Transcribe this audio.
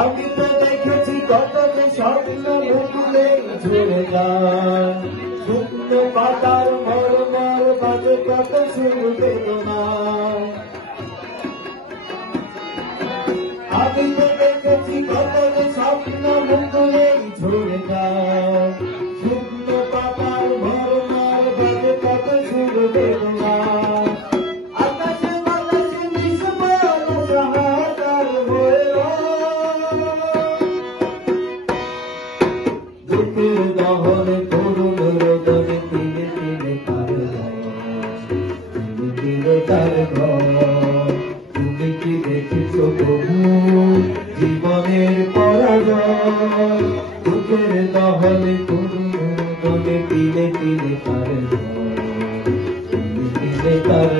আমি তো দেখেছি কত যে স্বপ্ন মুকুলে ঝরে যায়, শুকনো পাতার মরমর বাজে কত সুর বেদনা। আমি তো দেখেছি কত যে স্বপ্ন মুকুলে ঝরে যায়, শুকনো পাতার মরমর বাজে কত সুর বেদনা। আকাশে বাতাসে মিশব সাহারার হয়েও, দুঃখের দহনে করুণ রোদনে তিলে তিলে তার তিলে তিলে তার ঘর। তুমি কি দেখেছো প্রভু জীবনের পরাজয়, দুঃখের দহনে করুণ রোদনে তিলে তিলে তার ঘর, তিলে তিলে তার